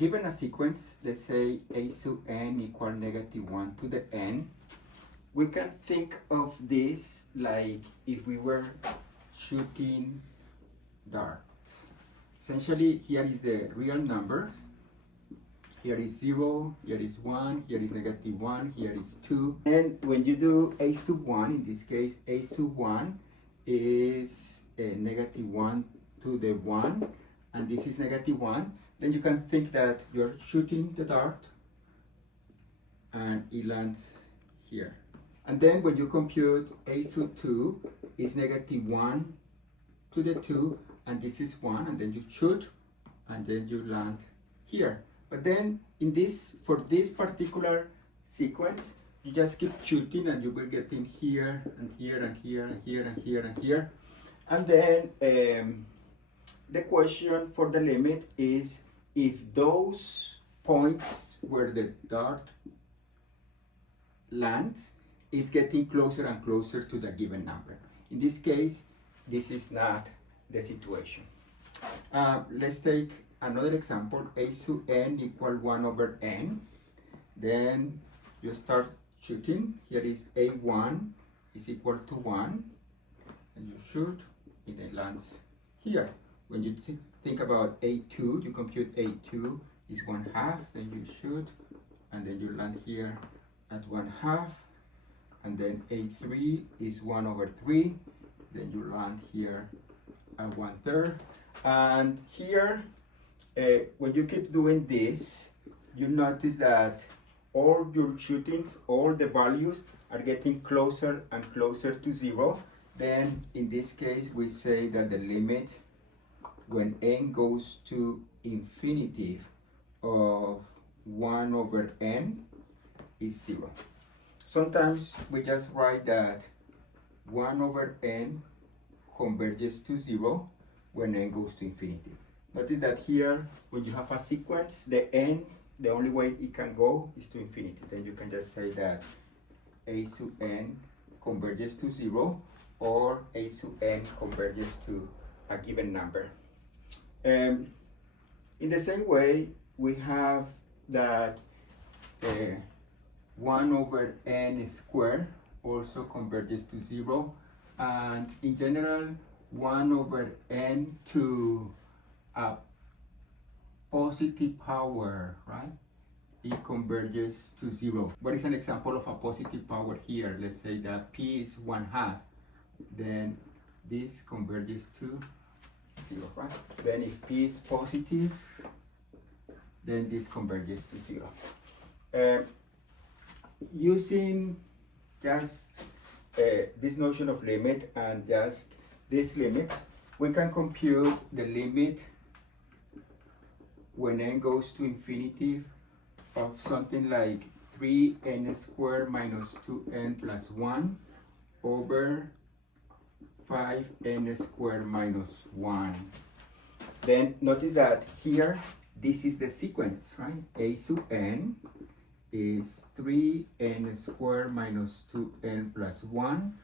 given a sequence, let's say a sub n equal -1 to the n, we can think of this like if we were shooting darts. Essentially, here is the real numbers. Here is 0, here is 1, here is -1, here is 2. And when you do a sub 1, in this case, a sub 1 is -1 to the 1, and this is -1, then you can think that you're shooting the dart and it lands here. And then when you compute a sub 2 is -1 to the 2, and this is 1, and then you shoot and then you land here. But then in this, for this particular sequence, you just keep shooting and you will get in here and here and here and here and here and here. And then the question for the limit is if those points where the dart lands is getting closer and closer to the given number. In this case, this is not the situation. Let's take another example, a sub n equal 1 over n. Then you start shooting. Here is a1 is equal to 1, and you shoot, and it lands here. When you think about a2, you compute a2 is 1/2, then you shoot, and then you land here at 1/2, and then a3 is 1 over 3, then you land here at 1/3, and here when you keep doing this, you notice that all your shootings, all the values are getting closer and closer to 0. Then in this case, we say that the limit when n goes to infinity of 1 over n is 0. Sometimes we just write that 1 over n converges to 0 when n goes to infinity. Notice that here, when you have a sequence, the n, the only way it can go is to infinity. Then you can just say that a sub n converges to 0, or a sub n converges to a given number. In the same way, we have that 1 over n squared also converges to 0, and in general, 1 over n to a positive power, right? It converges to 0. What is an example of a positive power here? Let's say that p is 1/2. Then this converges to 0, right? Then if p is positive, then this converges to 0. Using just this notion of limit and just these limits, we can compute the limit when n goes to infinity of something like 3n squared minus 2n plus 1 over 5n squared minus 1. Then notice that here, this is the sequence, right? A sub n is 3n squared minus 2n plus 1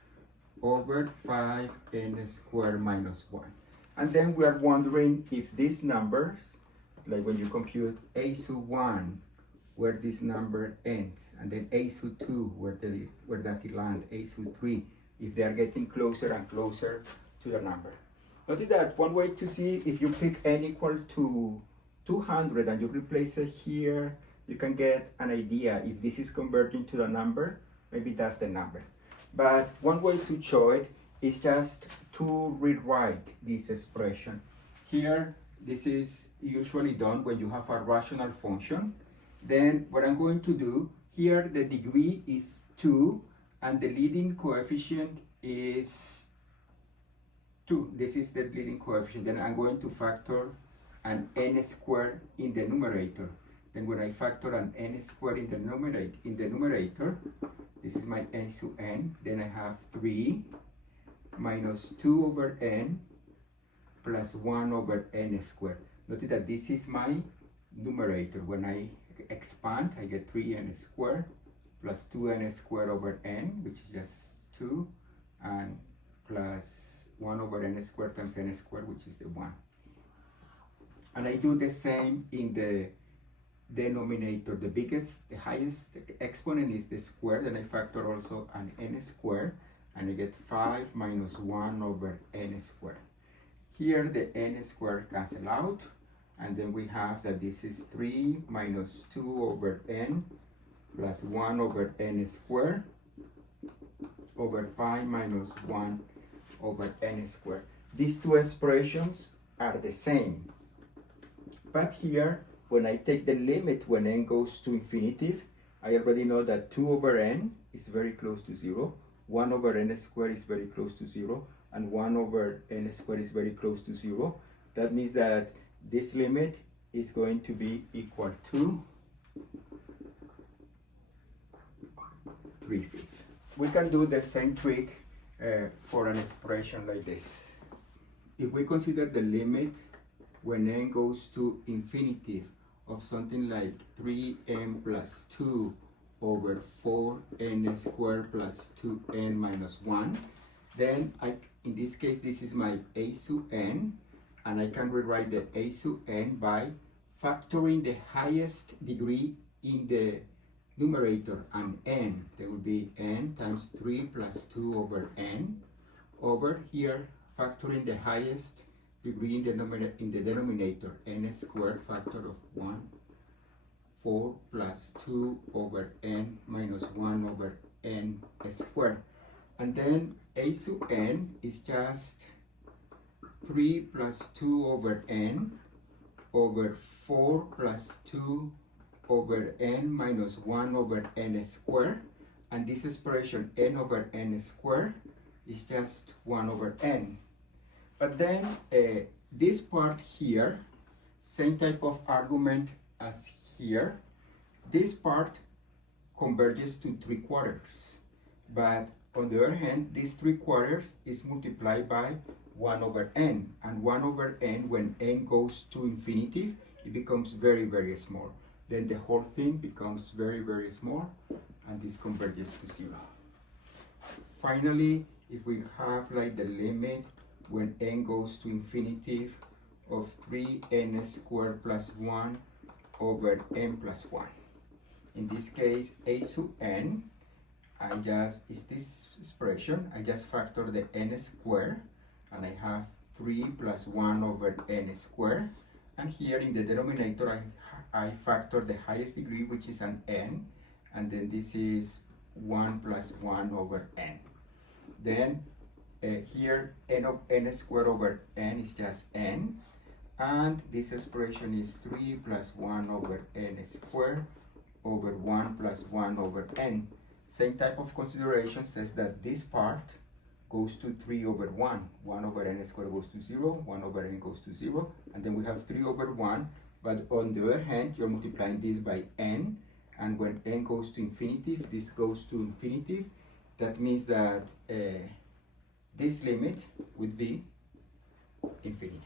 over 5n squared minus 1. And then we are wondering if these numbers, like when you compute a sub 1, where this number ends, and then a sub 2, where does it land, a sub 3, if they are getting closer and closer to the number. Notice that one way to see if you pick n equal to 200 and you replace it here, you can get an idea if this is converting to the number, maybe that's the number. But one way to show it is just to rewrite this expression. Here, this is usually done when you have a rational function. Then what I'm going to do, here the degree is 2 and the leading coefficient is 2. This is the leading coefficient. Then I'm going to factor an n squared in the numerator. Then when I factor an n squared in the numerator, this is my n sub n. Then I have 3 minus 2 over n plus 1 over n squared. Notice that this is my numerator. When I expand, I get 3n squared plus 2n squared over n, which is just 2, and plus 1 over n squared times n squared, which is the 1. And I do the same in the denominator, the biggest, the highest exponent is the square, then I factor also an n square, and I get 5 minus 1 over n squared. Here the n squared cancel out, and then we have that this is 3 minus 2 over n plus 1 over n squared over 5 minus 1 over n squared. These two expressions are the same. But here, when I take the limit when n goes to infinity, I already know that 2 over n is very close to 0, 1 over n squared is very close to 0, and 1 over n squared is very close to 0. That means that this limit is going to be equal to 3/5. We can do the same trick for an expression like this. If we consider the limit when n goes to infinity of something like 3n plus 2 over 4n squared plus 2n minus 1, then in this case, this is my a sub n, and I can rewrite the a sub n by factoring the highest degree in the numerator and n. There will be n times 3 plus 2 over n, over here factoring the highest degree in the denominator, n squared factor of 1, 4 plus 2 over n minus 1 over n squared. And then a sub n is just 3 plus 2 over n over 4 plus 2 over n minus 1 over n squared. And this expression n over n squared is just 1 over n. But then this part here, same type of argument as here. This part converges to 3/4. But on the other hand, this 3/4 is multiplied by 1 over n. And 1 over n, when n goes to infinity, it becomes very, very small. Then the whole thing becomes very, very small, and this converges to 0. Finally, if we have like the limit when n goes to infinity of 3n squared plus 1 over n plus 1. In this case, a sub n, is this expression, I just factor the n squared, and I have 3 plus 1 over n squared. And here in the denominator, I factor the highest degree, which is an n, and then this is 1 plus 1 over n. Then here n of n squared over n is just n, and this expression is 3 plus 1 over n squared over 1 plus 1 over n. Same type of consideration says that this part goes to 3 over 1. 1 over n squared goes to 0, 1 over n goes to 0, and then we have 3 over 1, but on the other hand, you're multiplying this by n, and when n goes to infinity, this goes to infinity. That means that this limit would be infinity.